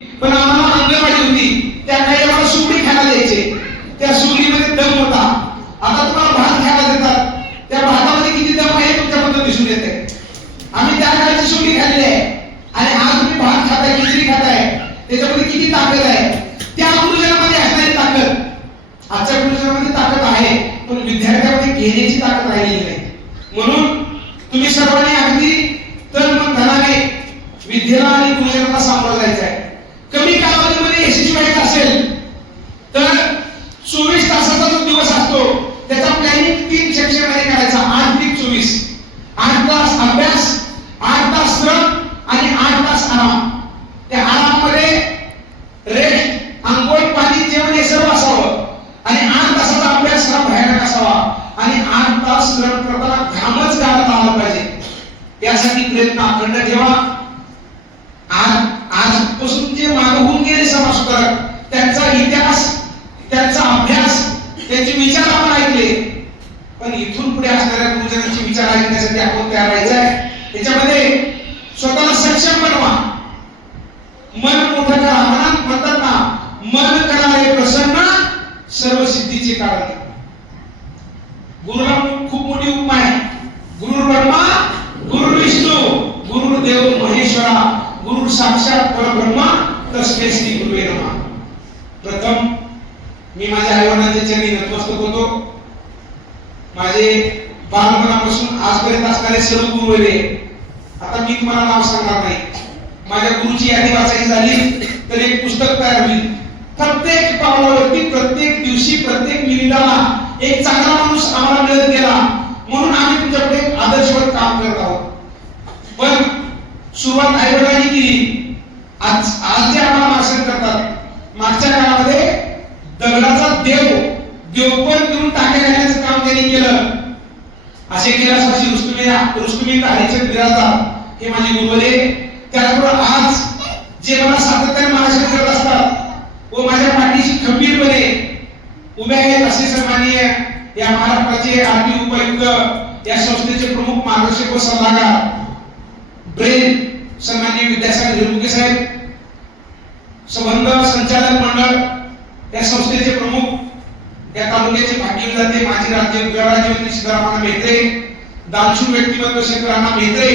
पण आम्हाला अंगणवाडी होती, त्या काही आम्हाला सुगडी खायला द्यायचे. त्या सुगडीमध्ये दम होता. आता तुम्हाला भात खायला देतात, त्या भातामध्ये किती दम आहे तुमच्याबद्दल दिसून येते. आम्ही त्या काळची सुगडी खाल्ली आहे आणि आज तुम्ही भात खाताय, खिचडी खाताय, त्याच्यामध्ये किती ताकद आहे. त्या गुरुजनामध्ये असणारी ताकद आजच्या गुरुजनामध्ये ताकद आहे, पण विद्यार्थ्यांमध्ये घेण्याची ताकद राहिलेली नाही. म्हणून तुम्ही सर्वांनी अगदी तन मन धनाने विद्येला आणि गुरुजनांना सामोरं जायचं आहे. कमी कालावधीमध्ये यशस्वी व्हायचं असेल तर 24 तासाचा जो दिवस असतो त्याचा प्लॅनिंग 3 सेक्शनमध्ये करायचा. 8 ते 24, 8 तास अभ्यास, 8 तास श्रम आणि 8 तास आराम. त्या आरामामध्ये रेस्ट, अंघोळ, पाणी, जेवण हे सर्व असावं आणि 8 तासाचा अभ्यास हा भयानक असावा आणि 8 तास श्रम करताना घामच गाळता आला पाहिजे. यासाठी प्रयत्न अखंड ठेवा. आजपासून जे मागून गेले समाजसुधारक, त्यांचा इतिहास, त्यांचा अभ्यास, त्यांचे विचार आपण ऐकले, पण इथून पुढे असणाऱ्या गुरुजनांचे विचार ऐकण्यासाठी आपण तयार राहायचं आहे. त्याच्यामध्ये स्वतःला सक्षम बनवा. मन मोठं करा. मनात म्हणतात ना, मन करा हे प्रसन्न, सर्व सिद्धीचे कारण. गुरुला खूप मोठी उपमा आहे. गुरु ब्रह्मा, गुरु विष्णू, गुरुदेव महेश्वरा, गुरु साक्षात परब्रह्मा, तस्मै श्री गुरुवे नमः. प्रथम मी माझ्या आईवडिलांच्या चरणी नतमस्तक होतो. माझे बालपणापासून आजपर्यंत असणारे सर्व गुरुवर्य, आता मी तुम्हाला नाव सांगणार नाही, माझ्या गुरुची यादी वाचायची झाली तर एक पुस्तक तयार होईल. प्रत्येक पावलावरती, प्रत्येक दिवशी, प्रत्येक मिनिटाला एक चांगला माणूस आम्हाला मिळत गेला, म्हणून आम्ही तुमच्याकडे आदर्शवत काम करत आहोत. पण सुरुवात आईवडिलांनी केली. आज जे आम्हाला मार्गदर्शन करतात, मागच्या काळामध्ये दगडाचा देवपण देऊन टाके घालण्याचं काम त्यांनी केलं. असे कैलासवासी रुस्तुमी हरिचंद बिराजदार हे माझे गुरुवर्य. त्याचबरोबर आज जे मला सातत्याने मार्गदर्शन करत असतात व माझ्या पाठीशी खंबीरपणे उभे आहेत असे सन्माननीय या महाराष्ट्राचे आरटी उपायुक्त, या संस्थेचे प्रमुख मार्गदर्शक व सल्लागार ब्रेन सन्माननीय विद्यासागर हिरमुगे साहेब, संबंध संचालक मंडळ या संस्थेचे प्रमुख, या तालुक्याचे भाग्यविधाते माजी गृहराज्यमंत्री सिद्धरामण्णा म्हेत्रे, दानशूर व्यक्तिमत्व शंकरांना म्हेत्रे,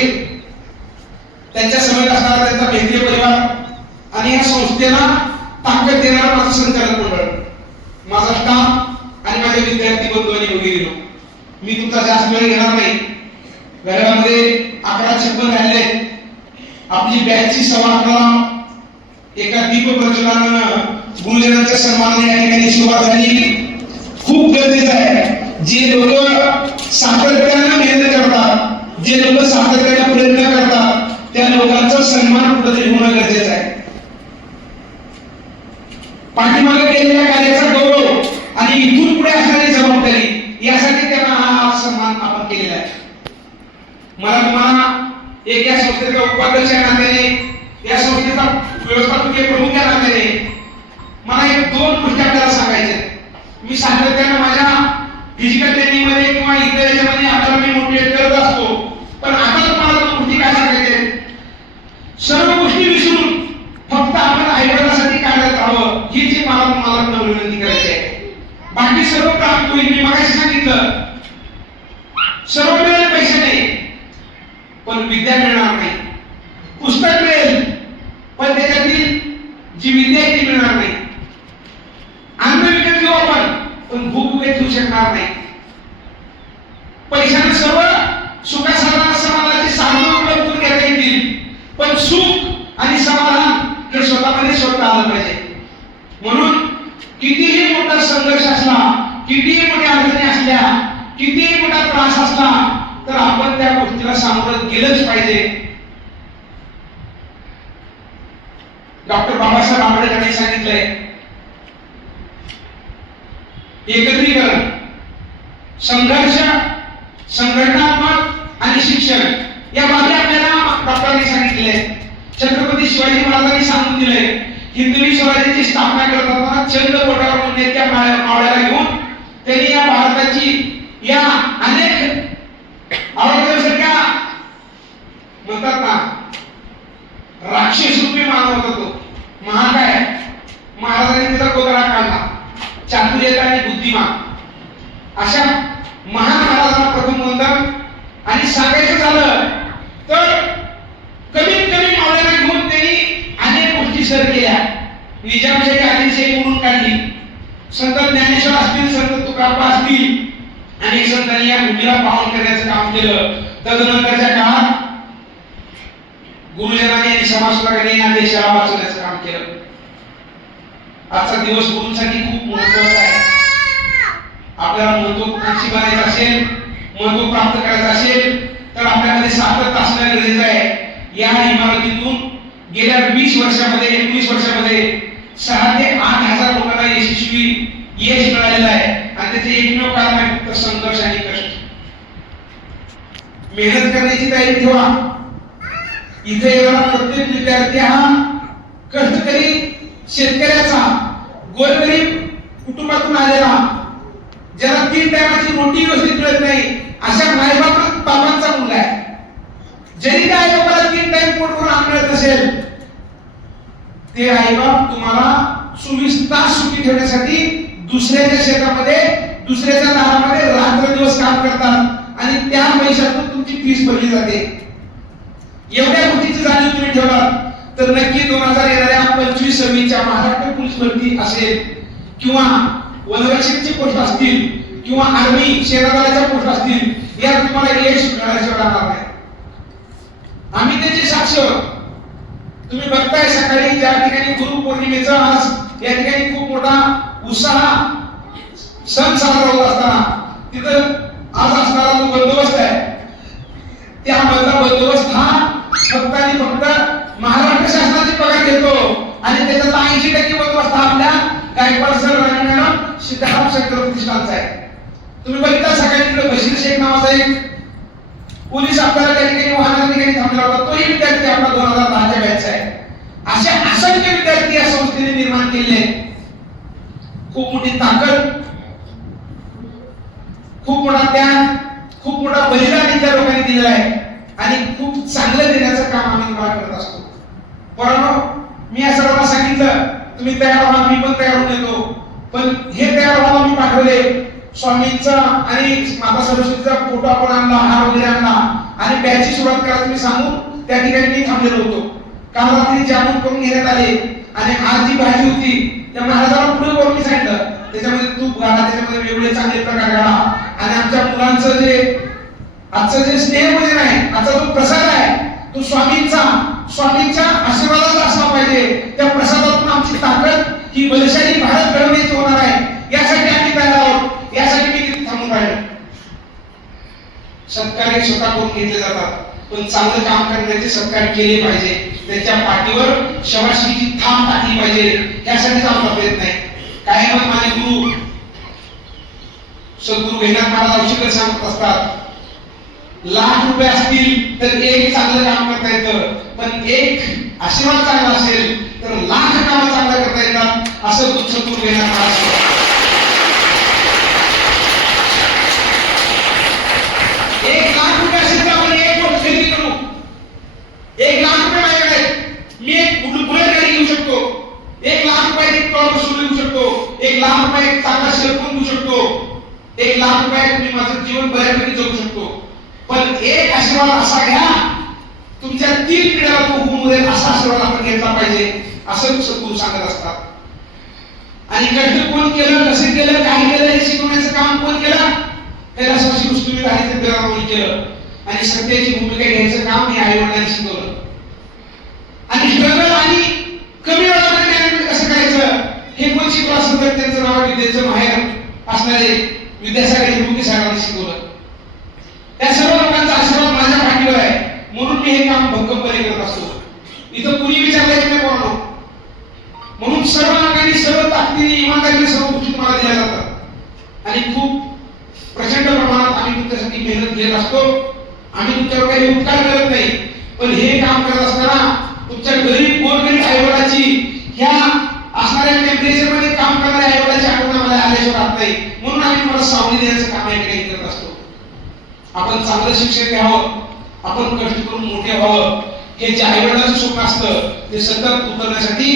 त्यांच्या समेत असणारा त्यांचा म्हेत्रे परिवार आणि या संस्थेला ताकद देणारा माझं संचालक मंडळ, माझा स्टाफ आणि माझे विद्यार्थी बंधू आणि भगिनींनो, मी तुमचा जास्त वेळ घेणार नाही. घरामध्ये 11:56 राहिले. आपली बॅचची 11:15 एका दीप प्रज्वलनानं गुरुजनांच्या सन्मानाने या ठिकाणी सुरुवात झाली. खूप गरजेचं आहे. जे लोक सातत्याने मेहनत करतात, जे लोक सातत्याने प्रयत्न करतात, त्या लोकांचा सन्मान कुठेतरी होणं गरजेचं आहे. पाठीमागे केलेल्या कार्याचा गौरव आणि इथून पुढे असणारी जबाबदारी यासाठी त्यांना हा सन्मान आपण केलेला आहे. मला तुम्हाला एक या संस्थेचा उपाध्यक्ष या नात्याने, या संस्थेचा व्यवस्थापकीय प्रमुख या नात्याने मला एक 2 गोष्टी आपल्याला सांगायच्या. मी सातत्याने माझ्या फिजिकल ट्रेनिंग मध्ये किंवा इतर याच्यामध्ये आपल्याला मी मोटिवेट करत असतो, पण आता तुम्हाला 2 गोष्टी काय सांगायच्या. सर्व गोष्टी विसरून फक्त आपण आईवडिलांसाठी कार्यरत राहावं, ही जी मला विनंती करायची आहे. बाकी सर्व प्राप्त होईल. मी मगाशी सांगितलं, सर्व मिळेल, पैसे नाही, पण विद्या मिळणार नाही. पुस्तक मिळेल, पण त्याच्यातील जी विद्या आहे ती मिळणार नाही. अन्न विकत घेऊ आपण, पण भूक विकत घेऊ शकणार नाही. पैशाने सर्व सुखासमाधान समाधानाची साधनं उपलब्ध करून घेता येतील, पण सुख आणि समाधान हे स्वतःमध्ये स्वतः आलं पाहिजे. म्हणून कितीही मोठा संघर्ष असला, कितीही मोठ्या अडचणी असल्या, कितीही मोठा त्रास असला, तर आपण त्या गोष्टीला सामोरं गेलंच पाहिजे. डॉक्टर बाबासाहेब आंबेडकर यांनी सांगितलंय, एकत्रीकरण, संघर्ष, संघटनात्मक आणि शिक्षण या बाबी आपल्याला डॉक्टरांनी सांगितले. छत्रपती शिवाजी महाराजांनी सांगून दिले, हिंदवी स्वराज्याची स्थापना करत असताना चंद बोटावरून नेत्या मावळ्याला घेऊन त्यांनी या भारताची या अनेक औरंगजेबासारख्या म्हणतात ना राक्षस रूपी मानव होता तो. प्रतिमा अशा महान महाराजांना प्रथम वंदन. आणि सांगायचं झालं तर कमीत कमी मावळ्यांना घेऊन त्यांनी अनेक गोष्टी सर केल्या. निजामशाही आदिलशाही म्हणून काढली. संत ज्ञानेश्वर असतील, संत तुकाराम असतील, अनेक संतांनी या भूमीला पावन करण्याचं काम केलं. तदनंतरच्या काळात गुरुजनांनी आणि समाजसुधारकांनी या देशाला वाचवण्याचं काम केलं. आजचा दिवस गुरूंसाठी खूप महत्त्वाचा आहे. आपल्याला महत्त्वाकांक्षी बनायचं असेल, महत्त्व प्राप्त करायचं असेल तर आपल्यामध्ये सातत्य असणं गरजेचं आहे. या इमारतीतून गेल्या 20 वर्षामध्ये 21 वर्षामध्ये 6 ते 8 हजार लोकांना यशस्वी यश मिळालेलं आहे. आणि त्याचे एकमेव कारण आहे फक्त संघर्ष आणि कष्ट. मेहनत करण्याची तयारी ठेवा. इथे येणारा प्रत्येक विद्यार्थी हा कष्टकरी शेतकऱ्याचा, गोरगरीब कुटुंबातून आलेला, ज्याला 3 टायमाची रोटी व्यवस्थित मिळत नाही अशा बाबांचा मुलगा आहे. जरी त्या आईबापाला 3 टाइम पोट भरून अन्न मिळत नसेल, ते आईबाप तुम्हाला 24 तास सुखी ठेवण्यासाठी दुसऱ्याच्या शेतामध्ये, दुसऱ्याच्या दारामध्ये रात्र दिवस काम करतात आणि त्या पैशातून तुमची फीस भरली जाते. एवढ्या गोष्टीची जाणीव तुम्ही ठेवलात तर नक्की 2000 येणाऱ्या 25-26 महाराष्ट्र पोलीस भरती असेल किंवा वनरक्षकची पोस्ट असतील किंवा आर्मी सेनादलाच्या पोस्ट असतील, यात तुम्हाला यश मिळाल्याशिवाय राहणार नाही. आम्ही त्याची साक्ष. तुम्ही बघताय सकाळी ज्या ठिकाणी गुरुपौर्णिमेचा आज या ठिकाणी खूप मोठा उत्साह सण साजरा होत असताना तिथं आज असणारा जो बंदोबस्त आहे, त्यामधला बंदोबस्त हा फक्त आणि फक्त महाराष्ट्र शासनाची पगार घेतो आणि त्याच्यातला 80% बंदोबस्त हा आपल्या गायकवाड सर आणि मॅडम सिद्धार्थ शंकर प्रतिष्ठानचा आहे. तुम्ही बघितला सकाळी तिकडे बशीर शेख नावाचा एक पोलीस आपल्याला त्या ठिकाणी वाहनाच्या ठिकाणी थांबला होता. तोही विद्यार्थी आपला 2010च्या बॅचचा आहे. अशा असंख्य विद्यार्थी या संस्थेने निर्माण केले. खूप मोठी ताकद, खूप मोठा त्याग, खूप मोठा बलिदान त्या लोकांनी दिलेला आहे आणि खूप चांगलं देण्याचं काम आम्ही तुम्हाला करत असतो. परंतु मी या सर्वांना सांगितलं तुम्ही तयार व्हा, मी पण तयार होऊन येतो. पण हे तयार व्हायला मी पाठवले. स्वामींचा आणि माता सरस्वतीचा फोटो आपण आणला, हार वगैरे आणला आणि बॅचची सुरुवात करा तुम्ही सांगून त्या ठिकाणी मी थांबलेलो होतो. काल रात्री जामून करून घेण्यात आले आणि आज जी भाजी होती त्या महाराजाला पुढे करून मी सांगितलं त्याच्यामध्ये तूप घाला, त्याच्यामध्ये वेगवेगळे चांगले प्रकार घाला आणि आमच्या मुलांचं जे आजचं जे स्नेहभोजन आहे, आजचा जो प्रसाद आहे तो स्वामींच्या आशीर्वादाचा असला पाहिजे. त्या प्रसादातून आमची ताकद ही बलशाली भारत घडवण्याची होणार आहे. यासाठी आम्ही तयार आहोत. यासाठी मी तिथे थांबून राहिलो. सत्कार स्वतः करून घेतले जातात, पण चांगलं काम करण्याचे सत्कार केले पाहिजे. त्याच्या पाठीवर शबासकीची थाप टाकली पाहिजे. यासाठीच आमचा प्रयत्न आहे. कायम माझे गुरु सद्गुरु वेदांत महाराज औषधकर सांगत असतात, लाख रुपये असतील तर एक चांगलं काम करता येतं, पण एक आशीर्वाद चांगला असेल तर लाख काम चांगलं करता येतात, असं सद्गुरु वेदांत महाराज. 1 लाख रुपये असेल तर आपण एक गोष्ट खरेदी करू. 1 लाख रुपये माझ्याकडे, मी एक बुलेट गाडी घेऊ शकतो. 1 लाख रुपये एक टॉप शूज घेऊ शकतो. 1 लाख रुपये एक चांगला शेअरफोन घेऊ शकतो. 1 लाख रुपये मी माझं जीवन बऱ्यापैकी जगू शकतो. पण एक आशीर्वाद असा घ्या तुमच्या 3 पिढ्याला तो होऊन जाईल, असा आशीर्वाद आपण घेतला पाहिजे, असं सद्गुरू सांगत असतात. आणि कष्ट कोण केलं, कसे केलं, काय केलं हे शिकवण्याचं काम कोण केलं? कैलासवासी रुस्तुमी राहीचे बिरारांनी केलं. आणि सत्याची भूमिका घ्यायचं काम हे आईवडिलांनी शिकवलं. आणि स्ट्रगल आणि कमी वेळामध्ये मॅनेजमेंट कसं करायचं हे कोण शिकवलं असेल तर त्यांचं नाव विद्येचं माहेर असणारे विद्यासागर हिंदुकी साहेबांनी शिकवलं. त्या सर्व लोकांचा आशीर्वाद माझ्या पाठीवर आहे, म्हणून मी हे काम भक्कमपणे करत असतो. इथं कुणी विचारलं नाही कोणाला, म्हणून सर्व लोकांनी सर्व ताकदीने इमानदारीने सर्व गोष्टी तुम्हाला दिल्या जातात. आणि खूप प्रचंड प्रमाणात आम्ही तुमच्यासाठी मेहनत घेत असतो. आम्ही तुमच्यावर काही उपकार करत नाही, पण हे काम करत असताना तुमच्या गरीब गोरगरीब आईवडिलाची ह्या असणाऱ्या टेम्परेचरमध्ये काम करणाऱ्या आईवडिलाची आठवण आम्हाला आल्याशिवाय राहत नाही. म्हणून आम्ही तुम्हाला सावली देण्याचं काम या ठिकाणी करत असतो. आपण चांगलं शिक्षण घ्यावं, आपण कष्ट करून मोठे व्हावं, हे जे आईवडिलांचं स्वप्न असतं ते सतत उतरण्यासाठी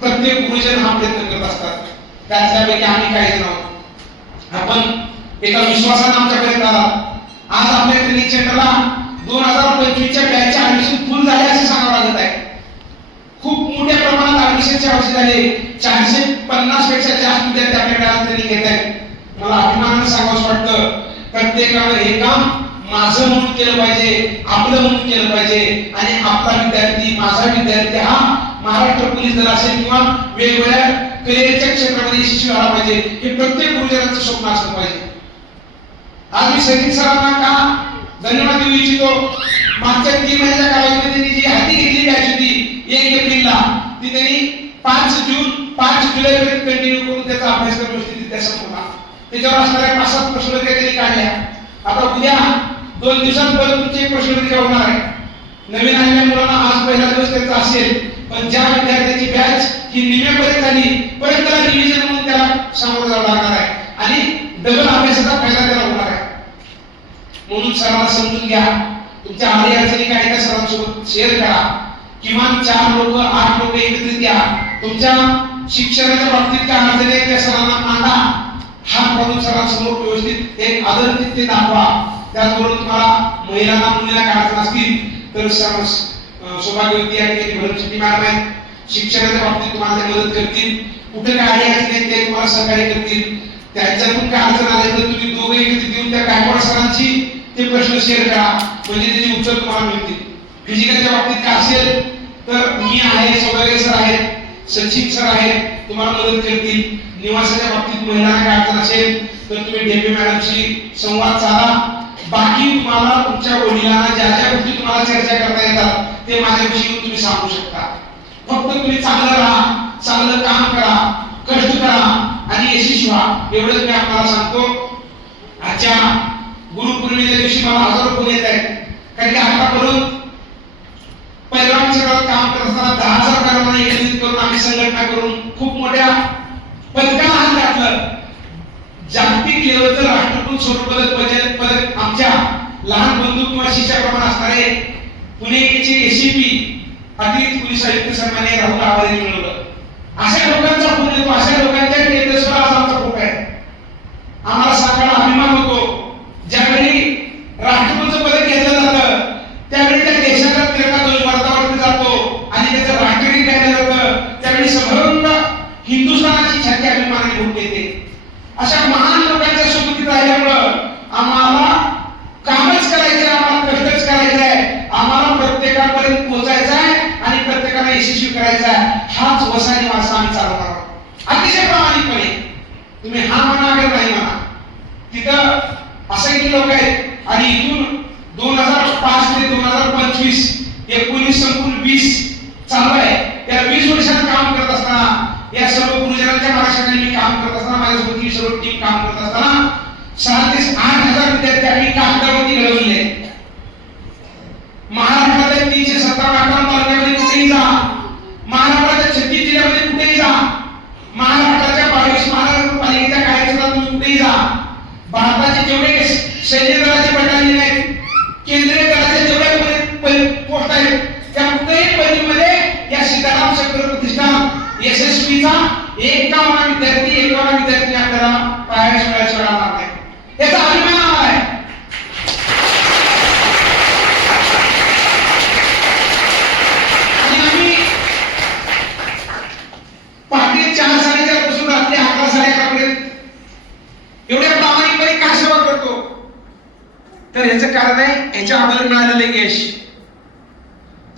प्रत्येक गुरुजन हा प्रयत्न करत असतात. त्यातल्यापैकी आम्ही काही जण आहोत. आपण एका विश्वासाने आमच्यापर्यंत आला. आज आपल्या ट्रेनिंग सेंटरला 2025 च्या बॅचचे ऍडमिशन फुल झाले असे सांगावं लागत आहे. खूप मोठ्या प्रमाणात ऍडमिशनचे आवश्यक झाले. 450 पेक्षा जास्त विद्यार्थी आपल्याकडे ट्रेनिंग घेत आहेत. मला अभिमानाने सांगावंसं वाटतं, प्रत्येकानं हे काम माझं म्हणून केलं पाहिजे, आपलं म्हणून केलं पाहिजे. आणि आपला विद्यार्थी, माझा विद्यार्थी हा महाराष्ट्र पोलीस दल असेल किंवा वेगवेगळ्या करिअरच्या क्षेत्रामध्ये यशस्वी झाला पाहिजे, हे प्रत्येक गुरुजनांचं स्वप्न असलं पाहिजे. आज मी सैनिक सरांना का धन्यवाद देऊ इच्छितो. मागच्या 3 महिन्याच्या कालावधीमध्ये जी हाती घेतली बॅच होती 1 एप्रिलला, ती त्यांनी 5 जुलै पर्यंत कंटिन्यू करून त्याचा अभ्यासक्रम व्यवस्थितरित्या संपवला. त्याच्यावर असणाऱ्या 5-7 प्रश्नोत्तरे त्यांनी काढल्या. आता उद्या 2 दिवसात परत तुमची प्रश्नोत्तरे होणार आहे. नवीन आलेल्या मुलांना आज पहिला दिवस त्यांचा असेल, पण ज्या विद्यार्थ्यांची बॅच ही निम्म्यापर्यंत झाली, परत त्याला रिव्हिजन म्हणून त्याला सामोरं जावं लागणार आहे आणि डबल अभ्यासाचा फायदा त्याला होणार आहे. म्हणून सरांना समजून घ्या. तुमच्या आडी अडचणी काय त्या सरांसोबत शेअर करा. किमान 4 लोक 8 लोक एकत्रित या. तुमच्या शिक्षणाच्या बाबतीत काय अडचणी आहेत त्या सरांना मांडा. हात काढून सरांसमोर व्यवस्थित एक आदर ते दाखवा. त्याचबरोबर तुम्हाला महिलांना मुलींना काय अडचण असतील तर सौभाग्यवती या ठिकाणी भरमशेट्टी मॅडम आहेत, शिक्षणाच्या बाबतीत तुम्हाला मदत करतील. कुठे काय अडचणी ते तुम्हाला सहकार्य करतील. त्यांच्यातून काय अडचण आली तर तुम्ही दोघे एकत्रित येऊन त्या गायकवाड सरांची ते प्रश्न शेअर करा, म्हणजे त्याची उत्तर तुम्हाला मिळतील. फिजिकलच्या बाबतीत काय असेल तर मी आहे, सौभाग्य सर आहेत, सचिन सर आहेत, तुम्हाला मदत करतील. निवासाच्या बाबतीत महिलांना काय अडचण असेल तर तुम्ही डेपी मॅडमशी संवाद साधा. बाकी तुम्हाला तुमच्या वडिलांना ज्या ज्या गोष्टी तुम्हाला चर्चा करता येतात ते माझ्याविषयी येऊन तुम्ही सांगू शकता. फक्त तुम्ही चांगलं राहा, चांगलं काम करा, कष्ट करा आणि यशस्वी व्हा, एवढंच मी आपल्याला सांगतो. आजच्या गुरुपौर्णिमेच्या दिवशी मला हजारो फोन येत आहेत, कारण की आतापर्यंत पहिल्या क्षेत्रात काम करत असताना 10,000 कर्मचारी एकत्रित करून आम्ही संघटना करून खूप मोठ्या पदकाला हात घातलं. जागतिक लेवलचं राष्ट्रकुल स्वरूपात पदक आमच्या लहान बंधू किंवा शिष्याप्रमाणे असणारे पुणेचे एसीपी अतिरिक्त पोलीस आयुक्त सन्माननीय राहुल आवार यांनी मिळवलं. अशा लोकांचा फोन येतो, अशा लोकांच्या टेटसवर आज आमचा फोटो आहे. आम्हाला सांगायला अभिमान होतो. ज्यावेळी राष्ट्रकुलचं पदक घेतलं जातं त्यावेळी त्या देशाचा तिरंगा ध्वज वरती जातो आणि त्याचं राष्ट्रगीत गायलं जातं, त्यावेळी समग्र हिंदुस्थानाची छाती अभिमानाने उठून येते. अशा महान लोकांच्या सोबतीत राहिल्यामुळं आम्हाला कामच करायचं आहे, आम्हाला कष्टच करायचं आहे, आम्हाला प्रत्येकापर्यंत पोहोचायचं आहे आणि प्रत्येकाला यशस्वी करायचं आहे. हाच वसानी वारसा आम्ही चालवणार आहोत अतिशय प्रामाणिकपणे. तुम्ही हा म्हणा अगर नाही म्हणा, तिथं असंख्य लोक आहेत आणि इथून 2005 ते 2025 19 संपूर्ण 20 चालू आहे. त्या 20 वर्षात काम करत असताना या सर्व गुरुजनांच्या मार्गदर्शनाखाली मी काम करत असताना, माझ्यासोबत ही सर्व टीम काम करत असताना 7,000 ते 8,000 विद्यार्थी आम्ही कागदावरती घडवले. महाराष्ट्राच्या 357 तालुक्यामध्ये कुठेही जा, महाराष्ट्राच्या 36 जिल्ह्यामध्ये कुठेही जा, महाराष्ट्राच्या 22 महानगरपालिकेच्या कार्यक्षेत्रात तुम्ही कुठेही जा, भारताचे जेवढे सैन्य दलाचे बटालियन आहेत, केंद्रीय दलाचे जेवढे पोस्ट आहेत, त्या कुठेही पैकीमध्ये या सीताराम शंकर प्रतिष्ठान यशस्वीचा एकावन्न विद्यार्थी आपल्याला पायाशिवाय सोडणार नाही. याचा अभिमान आम्हाला आहे. आणि आम्ही पहाटे 4 साडेचारपासून रात्री 11 साडेअकरापर्यंत एवढ्या प्रामाणिकपणे का सेवा करतो, तर याचं कारण आहे याच्या अगोदर मिळालेलं यश.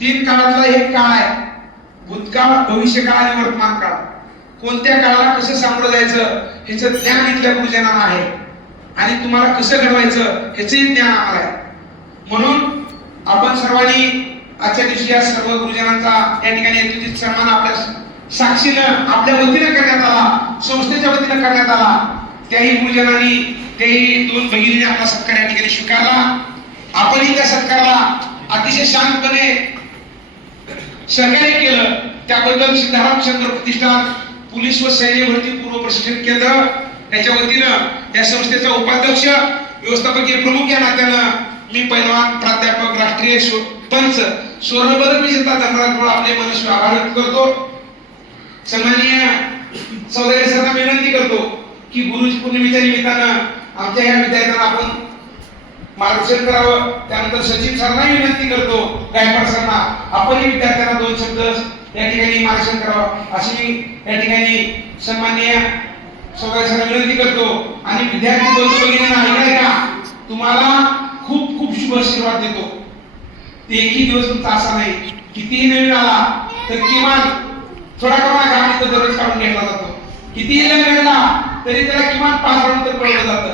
3 काळातला एक काळ आहे, भूतकाळ, भविष्यकाळ आणि वर्तमान काळ. कोणत्या काळाला कसं सामोरं जायचं ह्याचं ज्ञान इथल्या गुरुजनांना आहे आणि तुम्हाला कसं घडवायचं ह्याचंही ज्ञान आम्हाला आहे. म्हणून आपण सर्वांनी आजच्या दिवशी या सर्व गुरुजनांचा या ठिकाणी यथोचित सन्मान आपल्या साक्षीनं आपल्या वतीनं करण्यात आला, संस्थेच्या वतीनं करण्यात आला. त्याही गुरुजनांनी, त्याही 2 भगिनींनी आपला सत्कार या ठिकाणी स्वीकारला. आपणही त्या सत्काराला अतिशय शांतपणे सहकार्य केलं. त्याबद्दल सीताराम शंकर प्रतिष्ठान पोलीस व सैन्य भरती पूर्व प्रशिक्षण केंद्र याच्या वतीनं या संस्थेचा उपाध्यक्ष, व्यवस्थापकीय प्रमुख या नात्यानं मी पैलवान प्राध्यापक राष्ट्रीय पंच सुवर्णपदक विजेता धनराज आपले मनस्वी आभार व्यक्त करतो. सन्माननीय चौधरी सरांना विनंती करतो की गुरुजी पौर्णिमेच्या निमित्तानं आमच्या या विद्यार्थ्यांना आपण मार्गदर्शन करावं. त्यानंतर सचिन सरांना विनंती करतो, गायकवाड सरांना आपणही विद्यार्थ्यांना 2 शब्द या ठिकाणी मार्गदर्शन करावं अशी मी या ठिकाणी सन्माननीय सरांना विनंती करतो. आणि विद्यार्थी बंधू भगिनींना ऐकाय का, तुम्हाला खूप खूप शुभ आशीर्वाद देतो. ते एकही दिवस तुमचा असा नाही, कितीही नवीन आला तर किमान थोडा कमा काम इथं दररोज काढून घेतला जातो. कितीही नवीन आला तरी त्याला किमान 5 राऊंड तर पळवलं जातं.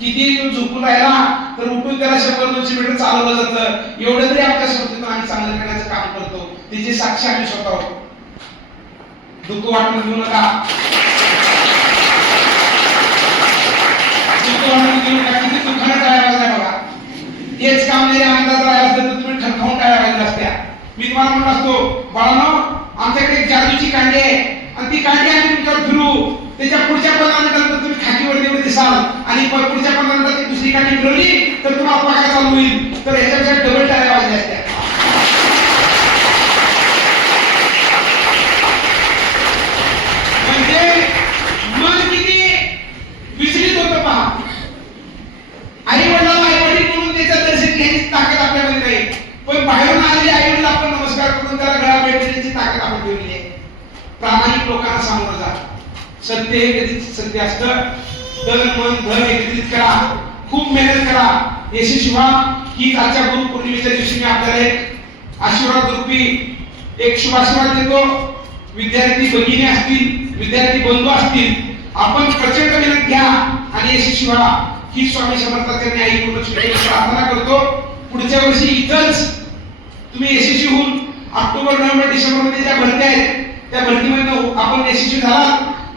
कितीही तो झोपून राहिला तर उठून त्याला 100-200 मीटर चालवलं जातं. एवढं तरी आमच्या संस्थेतून आम्ही चांगलं करण्याचं काम करतो. त्याची साक्षी आम्ही स्वतः आहोत. दुःख वाटून घेऊ नका, दुःख वाटून घेऊ नका. किती दुःखाने टाळ्या वाजल्या बघा. हेच काम जरी आनंदात राहिलं असतं तर तुम्ही ठणकावून टाळ्या वाजल्या असत्या. मी तुम्हाला म्हणत असतो, बाळांनो आमच्याकडे एक जादूची कांडी आहे आणि ती कांडी आम्ही तुमच्यावर फिरू. त्याच्या पुढच्या 15 मिनिटात तुम्ही खाकी वर्दीवर दिसाल आणि पुढच्या 15 मिनिटात ती दुसरी कांडी फिरवली तर तुम्हाला पगार चालू होईल. तर याच्यापेक्षा डबल टाळ्या वाजल्या असत्या. म्हणजे मन किती विचलित होतं पहा. आई वडिलांना आई वडील म्हणून त्याचं दर्शन घ्यायची ताकद आपल्यामध्ये नाही, पण बाहेरून आलेले आई वडील आपण नमस्कार करून त्याला गळा भेटण्याची ताकद आपण ठेवली आहे. प्रामाणिक लोकांना सामोरं जा. सत्य हे कधीच सत्य असतं. तन मन धन एकत्रित करा, खूप मेहनत करा, यशस्वी व्हा. ही आजच्या गुरुपौर्णिमेच्या दिवशी मी आपल्याला एक आशीर्वाद रूपी एक शुभाशीर्वाद देतो. विद्यार्थी भगिनी असतील, विद्यार्थी बंधू असतील, आपण प्रचंड मेहनत घ्या आणि यशस्वी व्हा. ही स्वामी समर्थांच्या न्यायी पूर्ण प्रार्थना करतो. पुढच्या वर्षी इथंच तुम्ही यशस्वी होऊन ऑक्टोबर नोव्हेंबर डिसेंबर मध्ये ज्या भरत्या आहेत त्या भरतीमध्ये आपण यशस्वी झालात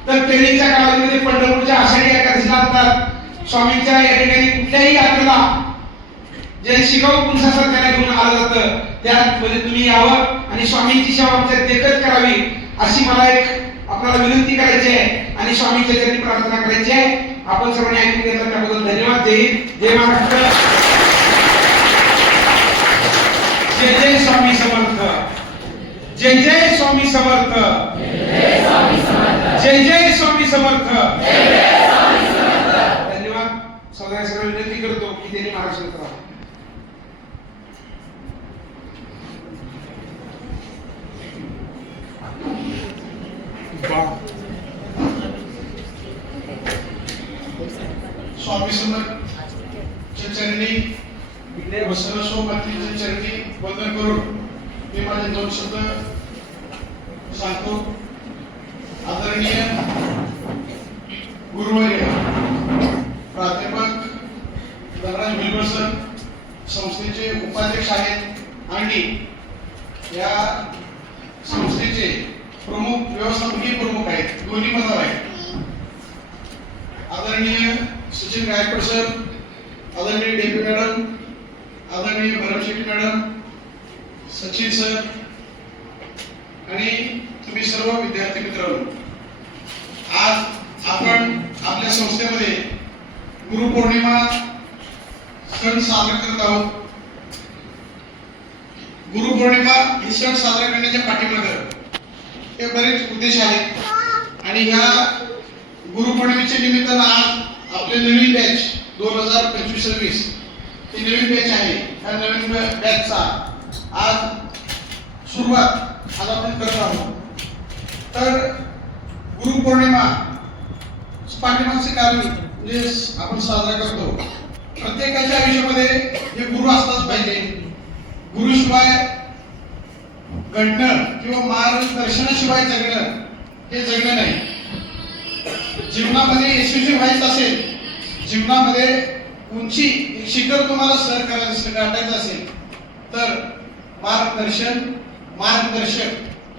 तर ट्रेनिंगच्या कालावधीमध्ये पंढरपूरच्या आषाढी एकादशीला असतात. स्वामींच्या या ठिकाणी कुठल्याही यात्रेला जे शिकाऊ पुरुषासह त्याला घेऊन आलं जातं त्यामध्ये तुम्ही यावं आणि स्वामींची सेवा आमच्या देखत करावी अशी मला एक आपल्याला विनंती करायची आहे आणि स्वामींच्या चरणी प्रार्थना करायची आहे. आपण सर्वांनी ऐकून घेतलं त्याबद्दल धन्यवाद. जय हिंद, जय महाराष्ट्र, जय जय स्वामी समर्थ, जय जय स्वामी समर्थ, जय जय स्वामी समर्थ. धन्यवाद. सगळ्यांना विनंती करतो की त्यांनी मार्गदर्शन करावं. स्वामी समर्थांच्या चरणी व सरस्वतीच्या चरणी वंदन करून मी माझे 2 शब्द सांगतो. आदरणीय गुरुवर्य प्राध्यापक धनराज भिलकर सर संस्थेचे उपाध्यक्ष आहेत आणि या संस्थेचे प्रमुख व्यवस्थापकीय प्रमुख आहेत, दोन्ही पदावर आहेत. आदरणीय सचिन गायकवाड सर, आदरणीय डेपी मॅडम, आदरणीय भरत शेट्टी मॅडम, सचिन सर आणि तुम्ही सर्व विद्यार्थी मित्रांनो, आज आपण आपल्या संस्थेमध्ये गुरुपौर्णिमा सण साजरा करत आहोत. गुरुपौर्णिमा ही सण साजरा करण्याच्या पाठीमागे हे बरेच उद्देश आहेत आणि ह्या गुरुपौर्णिमेच्या निमित्तानं आज आपले नवीन बॅच 2025-26 ही नवीन बॅच आहे. ह्या नवीन बॅचचा आज सुरुवात आज आपण करत आहोत. तर गुरुपौर्णिमा पाठीमागचे कारण म्हणजे आपण साजरा करतो. प्रत्येकाच्या आयुष्यामध्ये हे गुरु असलाच पाहिजे. गुरुशिवाय घडणं किंवा मार्गदर्शनाशिवाय जगणं हे जगणं नाही. जीवनामध्ये यशस्वी व्हायचं असेल, जीवनामध्ये उंची एक शिखर तुम्हाला सर करायचं गाठायचं असेल तर मार्गदर्शक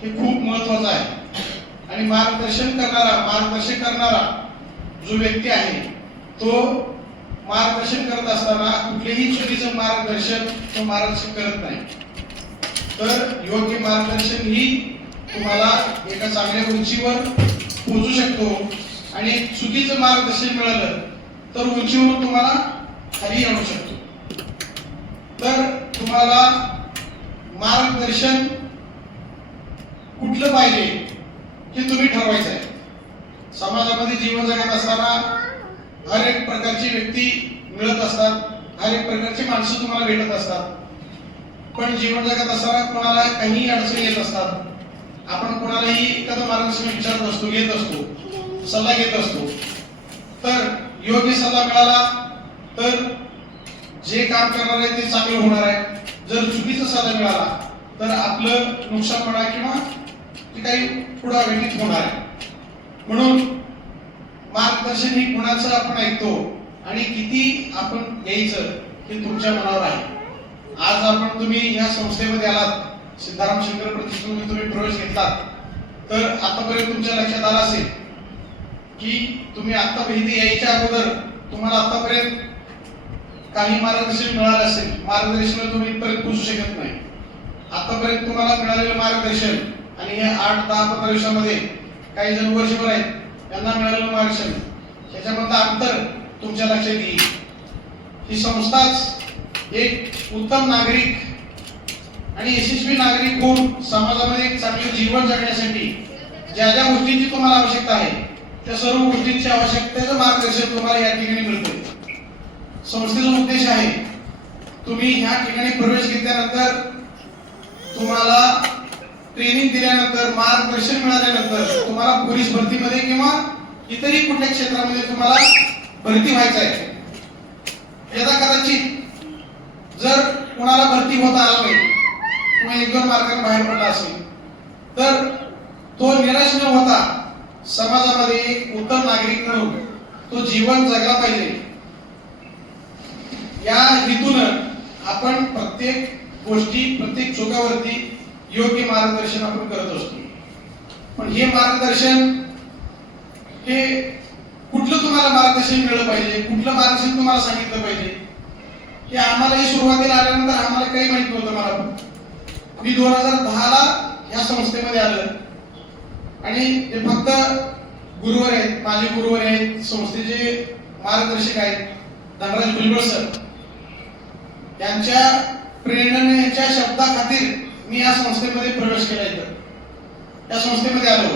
हे खूप महत्वाचं आहे. आणि मार्गदर्शन करणारा जो व्यक्ती आहे तो मार्गदर्शन करत असताना कुठलेही चुकीचं मार्गदर्शन करत नाही. तर योग्य मार्गदर्शन ही तुम्हाला एका चांगल्या उंचीवर पोहोचू शकतो आणि चुकीचं मार्गदर्शन मिळालं तर उंचीवरून तुम्हाला खाली आणू शकतो. तर तुम्हाला मार्गदर्शन कुठलं पाहिजे हे तुम्ही ठरवायचं आहे. समाजामध्ये समाजामध्ये जीवन जगत असताना हर एक प्रकारची व्यक्ती मिळत असतात, हर एक प्रकारची माणसं तुम्हाला भेटत असतात. पण जीवन जगत असताना कोणाला काही अडचणी येत असतात. आपण कोणालाही एखादं मार्गदर्शन विचारत असतो, घेत असतो, सल्ला घेत असतो. तर योग्य सल्ला मिळाला तर जे काम करणार आहे ते चांगलं होणार आहे. जर चुकीचा सल्ला मिळाला तर आपलं नुकसान होणार किंवा ते काही पुढे वेगळीच होणार आहे. म्हणून मार्गदर्शन ही कुणाचं आपण ऐकतो आणि किती आपण घ्यायचं हे तुमच्या मनावर आहे. आज आपण तुम्ही या संस्थेमध्ये आलात, सिद्धाराम शंकर प्रतिष्ठानमध्ये तुम्ही प्रवेश घेतलात, तर आतापर्यंत तुमच्या लक्षात आलं असेल की तुम्ही आतापर्यंत यायच्या अगोदर तुम्हाला आतापर्यंत काही मार्गदर्शन मिळालं असेल. मार्गदर्शनाला तुम्ही इथपर्यंत पोहोचू शकत नाही. आतापर्यंत तुम्हाला मिळालेलं मार्गदर्शन आणि या 8, 10, 15 दिवसामध्ये काही जण वर्षभर आहेत त्यांना मिळालेलं मार्गदर्शन, त्याच्यामधलं अंतर तुमच्या लक्षात येईल. ही संस्थाच एक उत्तम नागरिक आणि यशस्वी नागरिक होऊन समाजामध्ये एक चांगलं जीवन जगण्यासाठी ज्या ज्या गोष्टींची तुम्हाला आवश्यकता आहे त्या सर्व गोष्टींची आवश्यकतेचं मार्गदर्शन तुम्हाला या ठिकाणी मिळते. संस्थेचा उद्देश आहे तुम्ही ह्या ठिकाणी प्रवेश घेतल्यानंतर तुम्हाला ट्रेनिंग दिल्यानंतर मार्गदर्शन मिळाल्यानंतर तुम्हाला पोलीस भरतीमध्ये किंवा इतरही कुठल्या क्षेत्रामध्ये तुम्हाला भरती व्हायचं आहे. यदा कदाचित जर कोणाला भरती होता आला नाही किंवा 1-2 मार्कांनी बाहेर पडला असेल तर तो निराश न होता समाजामध्ये एक उत्तम नागरिक म्हणून तो जीवन जगला पाहिजे. या हेतून आपण प्रत्येक गोष्टी, प्रत्येक चुकावरती योग्य मार्गदर्शन आपण करत असतो. पण हे मार्गदर्शन हे कुठलं तुम्हाला मार्गदर्शन मिळलं पाहिजे, कुठलं मार्गदर्शन तुम्हाला सांगितलं पाहिजे हे आम्हालाही सुरुवातीला आल्यानंतर आम्हाला काही माहित नव्हतं. मला मी 2010ला या संस्थेमध्ये आलो आणि ते फक्त गुरुवर आहेत, माझे गुरुवर आहेत, संस्थेचे मार्गदर्शक आहेत धनराज भुजबळ सर, त्यांच्या प्रेरणेच्या शब्दाखातीर मी या संस्थेमध्ये प्रवेश केला. इथं या संस्थेमध्ये आलो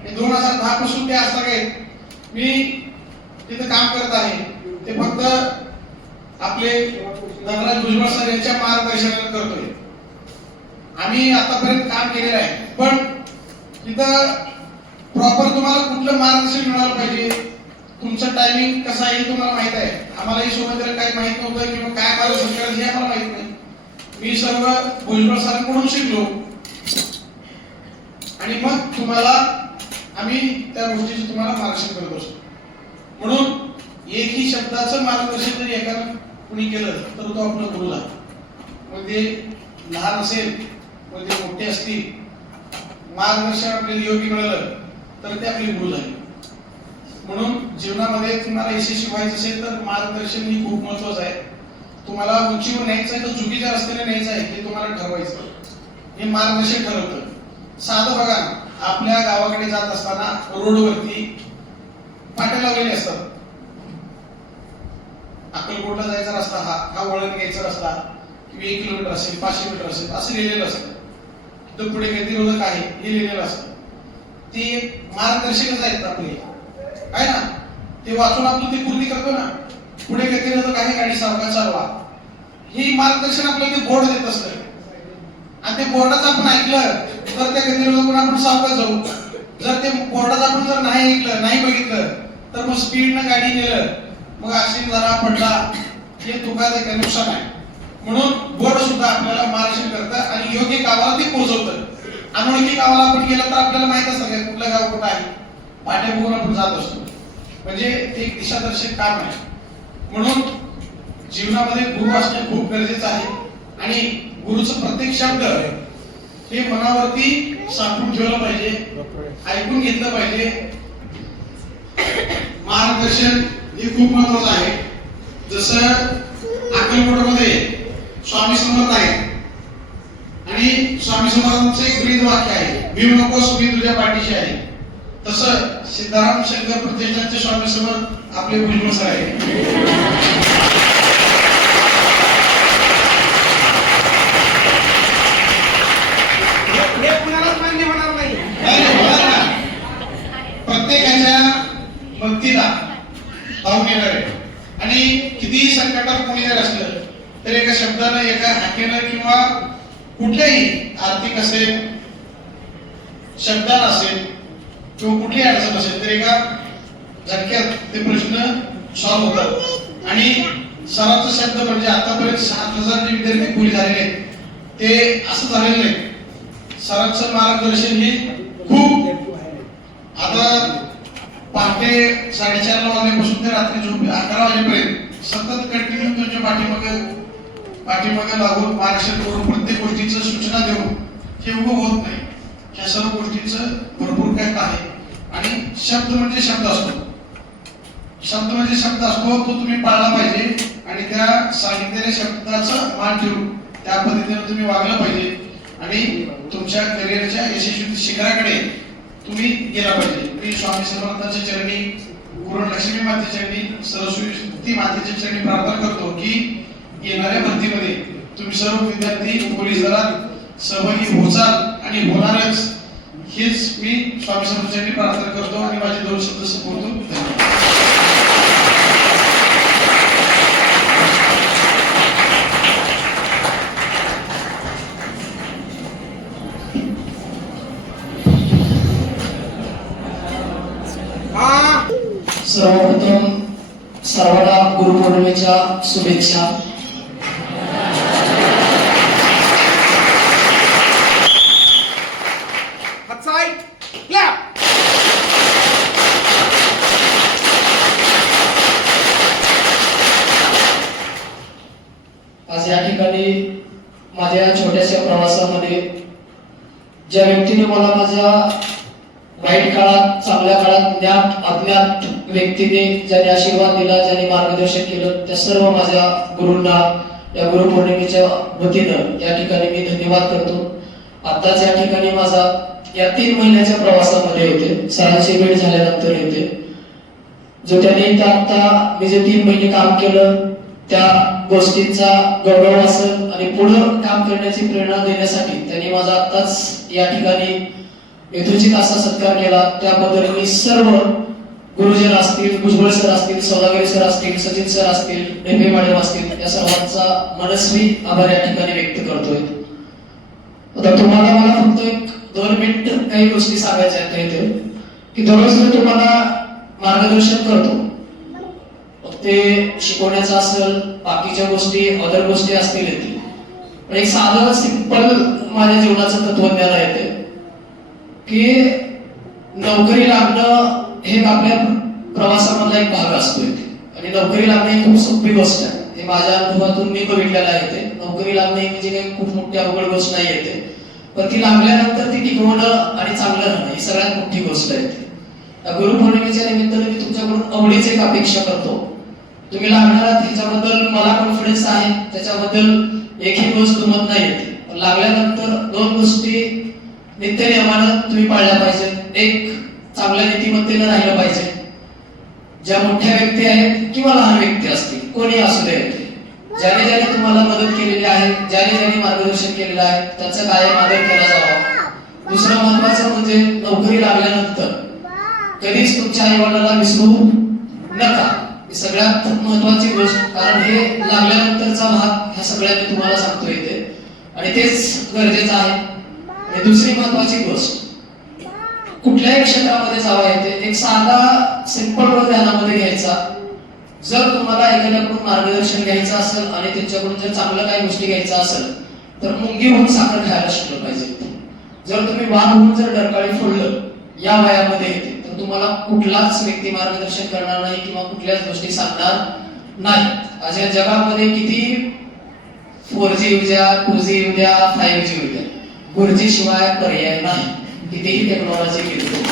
आणि 2010 पासून ते आज तक मी तिथं काम करत आहे. ते फक्त आपले धनराज भुजबळ सर यांच्या मार्गदर्शनाने करतोय. आम्ही आतापर्यंत काम केलेलं आहे, पण तिथं प्रॉपर तुम्हाला कुठलं मार्गदर्शन मिळालं पाहिजे, तुमचं टायमिंग कसं आहे हे तुम्हाला माहित आहे. आम्हालाही सुरुवातीला काही माहित नव्हतं किंवा काय मार्गदर्शन करायचं हे आम्हाला माहित नाही. मी सर्व भुजबळ सरांकडून शिकलो आणि मग तुम्हाला आम्ही त्या गोष्टीचं तुम्हाला मार्गदर्शन करत असतो. म्हणून एकही शब्दाचं मार्गदर्शन जर एकानं कुणी केलं तर तो आपला गुरु झाला. मग ते लहान असेल मग ते मोठे असतील, मार्गदर्शन आपल्याला योग्य मिळालं तर ते आपले गुरु झाले. म्हणून जीवनामध्ये तुम्हाला यशस्वी व्हायचं असेल तर मार्गदर्शन ही खूप महत्वाचं आहे. तुम्हाला उंचीवर न्यायचं आहे तर चुकीच्या रस्त्याने न्यायचं आहे हे तुम्हाला ठरवायचं. हे मार्गदर्शन ठरवतं. साधं बघा, आपल्या गावाकडे जात असताना रोडवरती पाट्या लावलेले असतात. अक्कलकोटला जायचा रस्ता हा वळण घ्यायचा रस्ता 1 किलोमीटर असेल, 500 मीटर असेल असं लिहिलेलं असतं. तर पुढे गतिरोधक आहे हे लिहिलेलं असतं. ते मार्गदर्शकच आहेत आपले, आहे ना. ते वाचून आपण ती पूर्ती करतो ना. पुढे गतिरोधक आहे, गाडी सावकाश चालवा, ही मार्गदर्शन आपल्याला ते बोर्ड देत असतं. आणि ते बोर्डाचं आपण ऐकलं तर त्या गतिरोधकाकडून आपण सावकाश जाऊ. जर ते बोर्डाचं आपण जर नाही ऐकलं, नाही बघितलं तर मग स्पीडनं गाडी नेलं, मग ऍक्सिडेंट झाला, पडला, हे धोकादायक आहे, नुकसान आहे. म्हणून बोर्ड सुद्धा आपल्याला मार्गदर्शन करतं आणि योग्य गावाला ते पोहोचवतं. अनोळखी गावाला आपण गेलं तर आपल्याला माहित असतं की कुठलं गाव कुठं आहे, पाट्या बघून आपण जात असतो. म्हणजे ते एक दिशादर्शक काम आहे. म्हणून जीवनामध्ये गुरु असणे खूप गरजेचं आहे आणि गुरुचं प्रत्येक शब्द हे मनावरती साठवून ठेवलं पाहिजे, ऐकून घेतलं पाहिजे. मार्गदर्शन हे खूप महत्वाचं आहे. जसं अक्कलकोटमध्ये स्वामी समर्थ आहेत आणि स्वामी समर्थांचं एक ब्रीद वाक्य आहे, भीम नकोस मी तुझ्या पाठीशी आहे. तसं सिद्धाराम शंकर प्रतिष्ठानचे स्वामी समर्थ आपले भुजबळ सर आहे. प्रत्येकाच्या मदतीला धावून येणार आहे. आणि कितीही संकटात कोणी जर असलं तर एका शब्दानं, एका हाकेनं किंवा कुठल्याही आर्थिक असेल, शब्दानं असेल किंवा कुठलीही अडचण असेल तर एका झटक्यात ते प्रश्न सॉल्व्ह होतात. आणि सरांचा शब्द म्हणजे आतापर्यंत 7,000 जे विद्यार्थी पूर्ण झालेले आहेत ते असं झालेलं नाही. सरांचं मार्गदर्शन हे खूप आता पहाटे 4:30 वाजल्यापासून ते रात्री झोप 11 वाजेपर्यंत सतत कंटिन्यू तुमच्या पाठीमागे लागून मार्गदर्शन करून प्रत्येक गोष्टीचं सूचना देऊन हे उभं होत नाही. ह्या सर्व गोष्टीचं भरपूर काय आहे. आणि शब्द म्हणजे शब्द असतो, शब्द म्हणजे शब्द असतो, तो तुम्ही पाळला पाहिजे आणि त्या सांगितलेल्या शब्दाचं मान ठेवून त्या पद्धतीने तुम्ही वागलं पाहिजे आणि तुमच्या करिअरच्या यशस्वी शिखराकडे तुम्ही गेला पाहिजे. मी स्वामी समर्थांच्या चरणी, गुरु लक्ष्मी मातेच्या चरणी, सरस्वती मातेच्या चरणी प्रार्थना करतो की येणाऱ्या भरतीमध्ये तुम्ही सर्व विद्यार्थी पोलीस दलात सहभागी होचाल आणि होणारच, हेच मी स्वामी समर्थांच्या चरणी प्रार्थना करतो आणि माझे 2 शब्द संपवतो. सर्वप्रथम सर्वांना गुरुपौर्णिमेच्या शुभेच्छा. आज या ठिकाणी माझ्या छोट्याशा प्रवासामध्ये ज्या व्यक्तीने मला माझ्या वाईट काळात, चांगल्या काळात, ज्ञात अज्ञात व्यक्तीने ज्याने आशीर्वाद दिला, ज्याने मार्गदर्शन केलं, त्या सर्व माझ्या गुरूंना या गुरुपौर्णिमेच्या वतीनं या ठिकाणी मी धन्यवाद करतो. आताच या ठिकाणी माझा या 3 महिन्याच्या प्रवासामध्ये होते, सरांची भेट झाल्यानंतर येते जो त्याने आता मी जे 3 महिने काम केलं त्या गोष्टींचा गौरव असेल आणि पुढं काम करण्याची प्रेरणा देण्यासाठी त्यांनी माझा आताच या ठिकाणी यथोचित असा सत्कार केला. त्याबद्दल मी सर्व गुरुजन असतील, भुजबळ सर असतील, सौदागरी सर असतील, सचिन सर असतील, डेबे मॅडम असतील, या सर्वांचा मनस्वी आभार या ठिकाणी व्यक्त करतोय. आता तुम्हाला मला फक्त 2 मिनिट काही गोष्टी सांगायच्या आहेत इथे की दररोज मी तुम्हाला मार्गदर्शन करतो, ते शिकवण्याचं असेल, बाकीच्या गोष्टी अदर गोष्टी असतील येतील, पण एक साधं सिंपल माझ्या जीवनाचं तत्वज्ञान आहे ते की नोकरी लागणं हे आपल्या प्रवासामधला एक भाग असतो आणि नोकरी लागणे ही खूप सोपी गोष्ट आहे. हे माझ्या अनुभवातून मी बघितलेलं आहे. ते नोकरी लागणे म्हणजे काही खूप मोठी अवघड गोष्ट नाही येते, पण ती लागल्यानंतर ती टिकवणं आणि चांगलं राहणं ही सगळ्यात मोठी गोष्ट आहे. गुरुपौर्णिमेच्या निमित्ताने मी तुमच्याकडून आवडीची एक अपेक्षा करतो. तुम्ही लागणार त्याच्याबद्दल मला कॉन्फिडन्स आहे, त्याच्याबद्दल एकही गोष्ट दुमत नाही येते. लागल्यानंतर 2 गोष्टी नित्य नियमानं तुम्ही पाळल्या पाहिजेत. एक, चांगल्या नीतिमत्तेनं राहिलं पाहिजे. ज्या मोठ्या व्यक्ती आहेत किंवा लहान व्यक्ती असतील, कोणी असू दे, ज्याने ज्याने तुम्हाला मदत केलेली आहे, ज्याने ज्याने मार्गदर्शन केलेलं आहे, त्याचा कायम आदर केला जावा. दुसरं महत्वाचं म्हणजे नोकरी लागल्यानंतर कधीच तुमच्या आई वडिलांना विसरू नका. ही सगळ्यात महत्वाची गोष्ट, कारण हे लागल्यानंतरचा भाग ह्या सगळ्यांनी तुम्हाला सांगतो येते आणि तेच गरजेचं आहे. आणि दुसरी महत्वाची गोष्ट, कुठल्याही क्षेत्रामध्ये जावा येते, एक साधा सिंपल रोल ध्यानामध्ये घ्यायचा. जर तुम्हाला एखाद्याकडून मार्गदर्शन घ्यायचं असेल आणि त्यांच्याकडून जर चांगलं काही गोष्टी घ्यायचं असेल तर मुंगी होऊन साखर खायला शिकलं पाहिजे. जर तुम्ही वाघ होऊन जर डरकाळी फोडलं या वयामध्ये येते तर तुम्हाला कुठलाच व्यक्ती मार्गदर्शन करणार नाही किंवा कुठल्याच गोष्टी सांगणार नाही. आज या जगामध्ये किती 4G येऊ द्या, 2G येऊ द्या, 5G येऊ द्या, गुरुजी शिवाय पर्याय नाही. कितीही टेक्नॉलॉजी घेतो.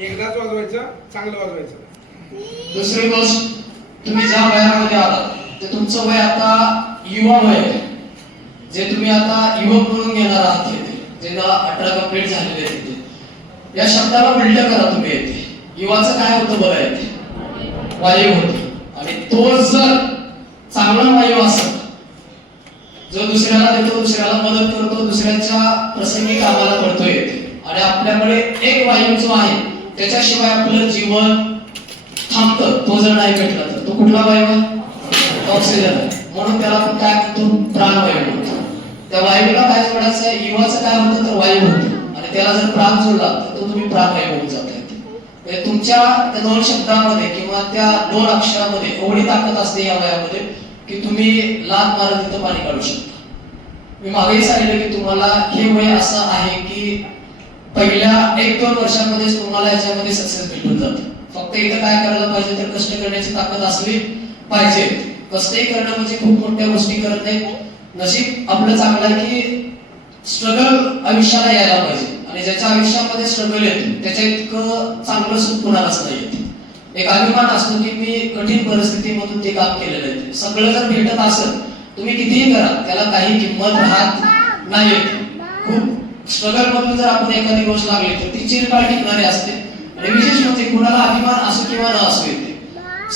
एकदाच वाजवायचं, चांगलं वाजवायचं. दुसरी गोष्ट, तुम्ही ज्या वयामध्ये आलात ते तुमचं वय आता युवा वय आहे. जे तुम्ही आता युवक म्हणून घेणार आहात येते, जे 18 कंप्लीट झालेले आहेत, या शब्दाला उलट करा तुम्ही येते. युवाचं काय होतं बघा, येते वायू होतं आणि तो जर चांगला वायू असेल, जो दुसऱ्याला देतो, दुसऱ्याला मदत करतो, दुसऱ्याच्या प्रसंगी कामाला पडतो येते, आणि आपल्याकडे एक वायू जो आहे त्याच्याशिवाय आपलं जीवन थांबतं, तो जर नाही भेटला तर तो कुठला वायू आहे? ऑक्सिजन आहे. म्हणून त्याला आपण काय म्हणतो? प्राणवायू म्हणतो. त्या वायूला काय जोडायचं आहे? युवाचं काय होतं तर वायू होतं, आणि त्याला जर प्राण जोडला तर तो तुम्ही प्राणवायू होऊन जाता. म्हणजे तुमच्या त्या दोन शब्दांमध्ये किंवा त्या दोन अक्षरामध्ये एवढी ताकद असते या वयामध्ये की तुम्ही लात मारत तिथं पाणी काढू शकता. मी मागेही सांगितलं की तुम्हाला हे वय असं आहे की पहिल्या 1-2 वर्षांमध्ये तुम्हाला याच्यामध्ये सक्सेस भेटून जातं. फक्त इथं काय करायला पाहिजे तर कष्ट करण्याची ताकद असली पाहिजे. कष्टही करणं म्हणजे खूप मोठ्या गोष्टी करत नाही. नशीब आपलं चांगलं आहे की स्ट्रगल आयुष्याला यायला पाहिजे, आणि ज्याच्या आयुष्यामध्ये स्ट्रगल येतो त्याच्या इतकं चांगलं सुख कुणालाच नाही येत. एक अभिमान असतो की मी कठीण परिस्थितीमधून ते काम केलेलं आहे. सगळं जर भेटत असेल तुम्ही कितीही करा, त्याला काही किंमत राहत नाही. खूप स्ट्रगल मधून जर आपण एखादी गोष्ट लागली तर ती चिरकाळ टिकणारी असते. आणि विशेष म्हणजे कुणाला अभिमान असो किंवा न असो येते.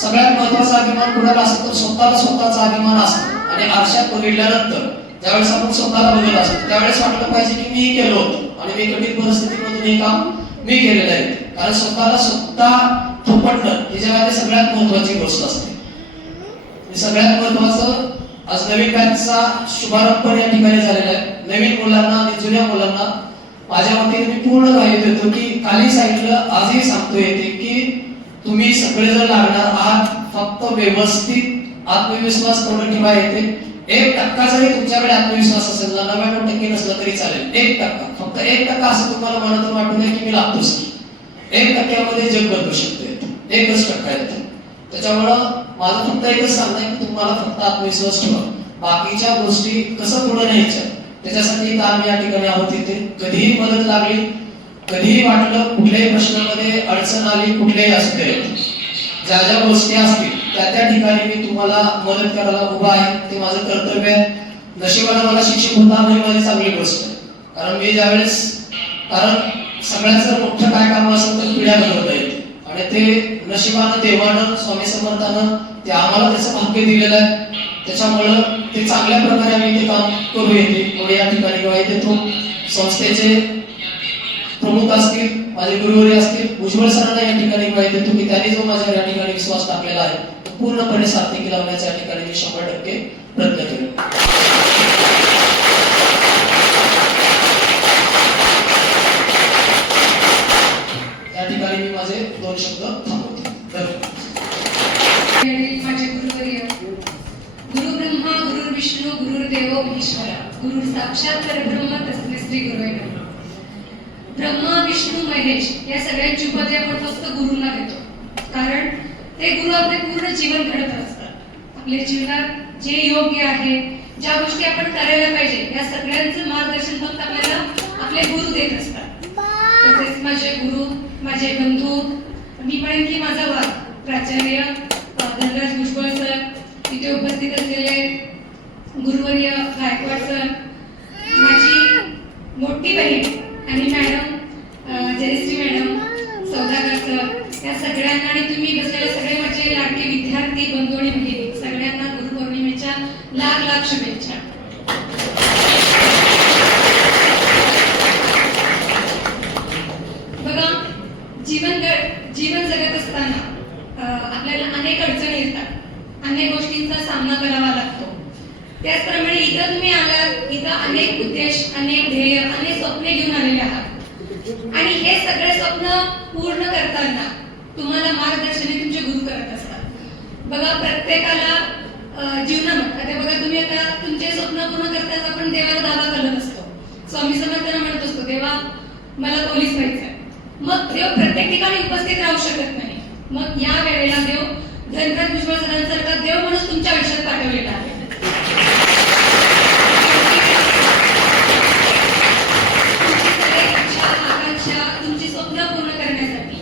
सगळ्यात महत्वाचा अभिमान कुणाला असतो तर स्वतःचा अभिमान असतो. आणि आरशात बघितल्यानंतर ज्यावेळेस आपण स्वतःला बघत असतो त्यावेळेस वाटलं पाहिजे की मी केलं होतं आणि मी कठीण परिस्थितीमधून हे काम मी केलेलं आहे. कारण स्वतः थोपटणं ही जगातली सगळ्यात महत्वाची गोष्ट असते. सगळ्यात महत्वाचं आज नवीन बॅचचा शुभारंभ पण या ठिकाणी झालेला आहे. नवीन मुलांना आणि जुन्या मुलांना माझ्या वतीने मी पूर्ण ग्वाही देतो की काली सांगितलं आजही सांगतो येते की तुम्ही सगळे जर लागणार आहात, फक्त व्यवस्थित आत्मविश्वास तेवढं ठेवा येते. 1% जरी तुमच्याकडे आत्मविश्वास असेल ना, 99% नसला तरी चालेल. 1%, फक्त 1% असं तुम्हाला मनातून वाटू नये की मी लागतोच. 1% जग बदलू शकते. 1% येतं. त्याच्यामुळं माझं फक्त एकच सांगणं आहे की तुम्हाला फक्त आत्मविश्वास ठेवा. बाकीच्या गोष्टी कसं पुढे न्यायच्या त्याच्यासाठी आम्ही या ठिकाणी आहोत. इथे कधीही मदत लागली, कधीही वाटलं, कुठल्याही प्रश्नामध्ये अडचण आली, कुठल्याही असू दे, ज्या ज्या गोष्टी असतील त्या ठिकाणी मी तुम्हाला मदत करायला उभा आहे. ते माझं कर्तव्य आहे. नशिबाने मला शिक्षक होता नाही माझी चांगली गोष्ट आहे. कारण सगळ्यात जर मोठं काय काम असेल तर पिढ्या घडवता येते, आणि ते नशिबानं, देवानं, स्वामी समर्थानं ते आम्हाला त्याचं भाग्य दिलेलं आहे. त्याच्यामुळं ते चांगल्या प्रकारे आम्ही ते काम करू येते. एवढे या ठिकाणी ग्वाही देतो. संस्थेचे प्रमुख असतील, माझे गुरुवरी असतील, भुजबळ सरांना या ठिकाणी ग्वाही देतो की त्यांनी जो माझ्या या ठिकाणी विश्वास टाकलेला आहे तो पूर्णपणे सार्थकी लावण्याचा या ठिकाणी मी 100% प्रयत्न केला. या ठिकाणी मी माझे 2 शब्द थांबवतो. माझे गुरुवर्य, गुरु ब्रह्मा गुरु विष्णू गुरुर्देव महेश्वरा, गुरु साक्षात परब्रह्म तस्मै श्री गुरुवे नमः. ब्रह्मा विष्णू महेश या सगळ्यांची उपाधी आपण फक्त गुरुंना देतो, कारण ते गुरु आपले पूर्ण जीवन घडत असतात. आपल्या जीवनात जे योग्य आहे, ज्या गोष्टी आपण करायला पाहिजे, या सगळ्यांचं मार्गदर्शन फक्त आपल्याला आपले गुरु देत असतात. तसेच माझे गुरु, माझे बंधू, मी म्हणेन की माझा वाद प्राचार्य धनराज भुजबळ सर, इथे उपस्थित असलेले गुरुवर्य गायकवाड सर, माझी मोठी बहीण आणि मॅडम जयश्री मॅडम, सौदागर सर, या सगळ्यांना आणि तुम्ही बसलेले सगळे माझे लाडके विद्यार्थी बंधू आणि भगिनी सगळ्यांना गुरुपौर्णिमेच्या लाख शुभेच्छा. बघा, जीवन जगत असताना आपल्याला अनेक अडचणी येतात, अनेक गोष्टींचा सामना करावा लागतो. त्याचप्रमाणे इथं तुम्ही आलात, इथं अनेक उद्देश, अनेक ध्येय, अनेक स्वप्ने घेऊन आलेले आहात, आणि हे सगळे स्वप्न पूर्ण करताना तुम्हाला मार्गदर्शन तुमचे गुरु करत असतात. बघा, प्रत्येकाला जीवनामध्ये बघा, तुम्ही आता तुमचे स्वप्न पूर्ण करताना आपण देवाला दावा करत असतो, स्वामी समर्थांना म्हणत असतो देवा मला पोलीस व्हायचंय. मग देव प्रत्येक ठिकाणी उपस्थित राहू शकत नाही. मग या वेळेला देव धनराज भुजबळ सरांसारखा देव म्हणून तुमच्या आयुष्यात पाठवलेला आहे. तुमची स्वप्न पूर्ण करण्यासाठी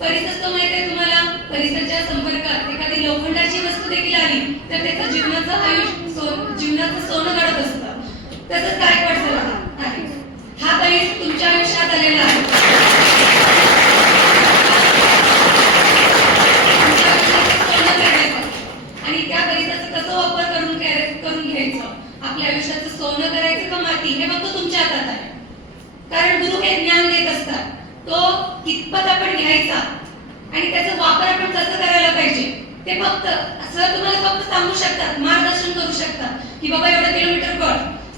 परिसर तो माहिती आहे तुम्हाला, परिसरच्या संपर्कात एखादी लोखंडाची वस्तू देखील आली तर त्याचं जीवनाचं सोनं घडत असतं. तसंच गायकवाड सर आहे. हा परिस तुमच्या आयुष्यात आलेला आहे. तुमच्या आयुष्यात सोनं करण्यासाठी आपल्या आयुष्याचं सोनं करायचं का माती हे फक्त तुमच्या हातात आहे. कारण गुरु हे ज्ञान देत असतात, तो कितपत आपण घ्यायचा आणि त्याचा वापर आपण कसं करायला पाहिजे ते फक्त सर तुम्हाला फक्त सांगू शकतात, मार्गदर्शन करू शकतात की बाबा एवढं किलोमीटर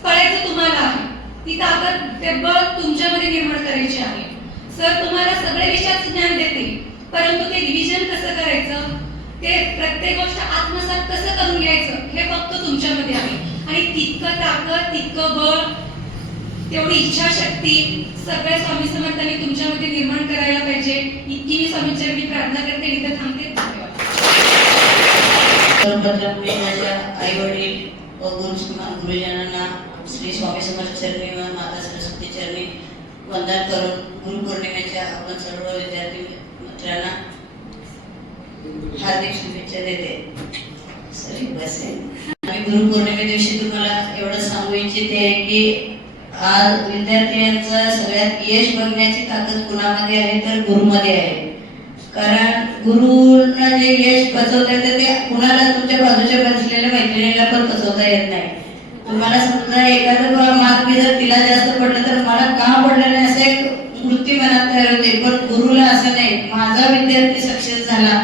पळायचं तुम्हाला आहे. ती ताकद ते बळ तुमच्यामध्ये निर्माण करायची आहे. सर तुम्हाला सगळे विषयाचं ज्ञान देते, परंतु ते डिव्हिजन कसं करायचं, ते प्रत्येक गोष्ट आत्मसात कसं करून घ्यायचं हे फक्त तुमच्यामध्ये आहे. आणि तितकं ताकद, तितकं बळ, तेवढी इच्छाशक्ती सगळ्या स्वामी समर्थांनी तुमच्यामध्ये निर्माण करायला पाहिजे, इतकी मी स्वामींचरणी प्रार्थना करते. इथे थांबते. सर्वप्रथम मी माझ्या आई वडील व गुरुजनांना श्री स्वामी समर्थ चरणी व माता सरस्वती चरणी वंदन करून गुरुपौर्णिमेच्या आपण सर्व विद्यार्थी मित्रांना हार्दिक शुभेच्छा देते. सॉरी बस आहे. गुरुपौर्णिमे दिवशी तुम्हाला एवढं सांगू इच्छिते आहे की आज विद्यार्थ्यांचं सगळ्यात यश बघण्याची ताकद कुणामध्ये आहे तर गुरुमध्ये आहे. कारण गुरुला जे यश पचवता येतं ते कुणाला तुमच्या बाजूच्या बसलेल्या मैत्रिणीला पण पचवता येत नाही. तुम्हाला समजा एखादं मार्क जर तिला जास्त पडलं तर मला का पडलं नाही असं एक वृत्ती मनात तयार होते, पण गुरुला असं नाही. माझा विद्यार्थी सक्सेस झाला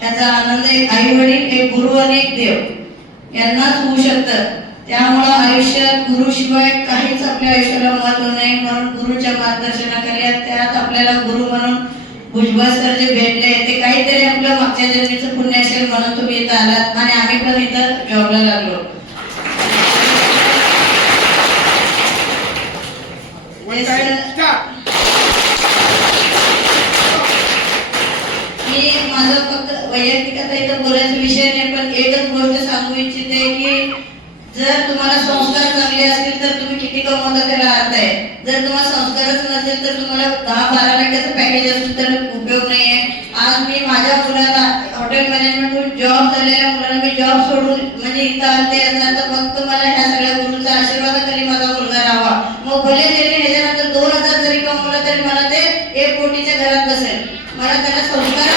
ह्याचा आनंद एक आई वडील, एक गुरु आणि एक देव यांनाच होऊ शकतं. त्यामुळं आयुष्यात गुरुशिवाय काहीच आपल्या आयुष्याला महत्व नाही. म्हणून गुरुच्या मार्गदर्शनाखाली त्यात आपल्याला गुरु म्हणून भुजबळ सर जे भेटले ते काहीतरी आपल्या मागच्या जन्मीचं पुण्य असेल म्हणून तुम्ही इथं आलात आणि आम्ही पण इथं जॉबला लागलो. मी माझं फक्त वैयक्तिक आता इथं बोलायचा विषय नाही, पण एकच गोष्ट सांगू इच्छिते की जर तुम्हाला संस्कार चांगले असतील तर तुम्ही किती कमवता त्याला अर्थ आहे. जर तुम्हाला संस्कारच नसेल तर तुम्हाला 10-12 लाखाचं पॅकेज असेल तर उपयोग नाहीये. आज मी माझ्या मुलाला हॉटेल मॅनेजमेंट जॉब झालेल्या मुलाला मी जॉब सोडून म्हणजे इथं आणते तर फक्त मला ह्या सगळ्या गुरुचा आशीर्वादाखाली माझा मुलगा राहावा. मग भले त्यांनी ह्याच्यानंतर 2000 जरी कमवलं तरी मला ते 1 कोटीच्या घरात बसेल. मला त्याला संस्कार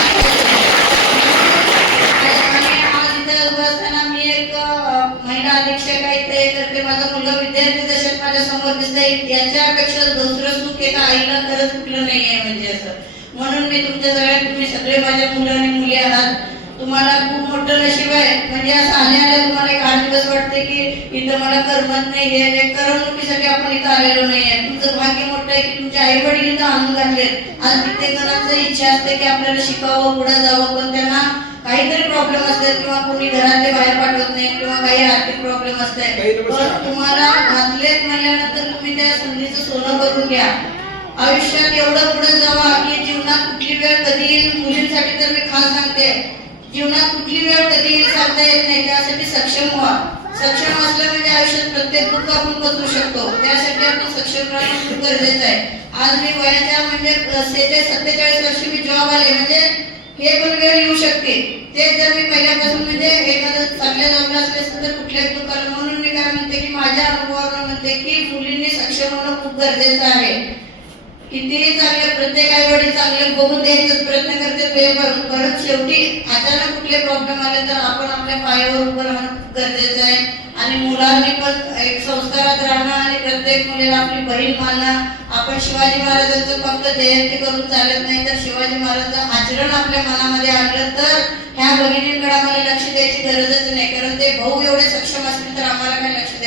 अधीक्षक आहे ते करते, माझा मुलगा विद्यार्थी दशेत माझ्या समोर दिसतंय. याच्यापेक्षा दुसरं सुख एका आईला खरंच कुठलं नाहीये म्हणजे असं. म्हणून मी तुमच्या सगळ्यात, तुम्ही सगळे माझ्या मुलं आणि मुली आहात. तुम्हाला खूप मोठं नशीब आहे. म्हणजे असं आल्या तुम्हाला एक 8 दिवस वाटते की इथं मला करमत नाहीये, ते करमणुकीसाठी आपण इथं आलेलो नाहीये. तुमचं भाग्य मोठं आहे की तुमचे आई वडील इथं आणून घातलेत. आज कित्येक जणांची इच्छा असते की आपल्याला शिकावं, पुढे जावं, पण त्यांना काहीतरी प्रॉब्लेम असतात किंवा कोणी घरातले बाहेर पाठवत नाही किंवा काही आर्थिक प्रॉब्लेम असतात. पण तुम्हाला घातलेत म्हणल्यानंतर तुम्ही त्या संधीचं सोनं करून घ्या. आयुष्यात एवढं पुढे जावा की जीवनात कुठली वेळ कधी येईल. मुलींसाठी तर मी खास सांगते, जीवनात कुठली वेळ कधी येईल सांगता येत नाही. त्यासाठी सक्षम व्हा. सक्षम असलं म्हणजे आयुष्यात प्रत्येक दुःख आपण पचवू शकतो. त्यासाठी आपण सक्षम राहणं खूप गरजेचं आहे. आज मी वयाच्या म्हणजे 47 वर्षी मी जॉब आले म्हणजे हे पण वेळ येऊ शकते. ते जर मी पहिल्यापासून म्हणजे एखादं चांगल्या जॉबला असले असतं तर कुठल्याच दुकान. म्हणून मी काय म्हणते की माझ्या अनुभवावरून म्हणते की मुलींनी सक्षम होणं खूप गरजेचं आहे. कितीही चांगले प्रत्येक आई वडील चांगले बघून द्यायचा प्रयत्न करते, परत शेवटी अचानक कुठले प्रॉब्लेम आले तर आपण आपल्या पायावर उभं राहणं गरजेचं आहे. आणि मुलांनी पण एक संस्कारात राहणं आणि प्रत्येक मुलीला आपली बहीण मानणं. आपण शिवाजी महाराजांचं फक्त जयंती करून चालत नाही, तर शिवाजी महाराजांचं आचरण आपल्या मनामध्ये आणलं तर ह्या भगिनींकडे आम्हाला लक्ष द्यायची गरजच नाही. कारण ते भाऊ एवढे सक्षम असतील तर आम्हाला काय लक्ष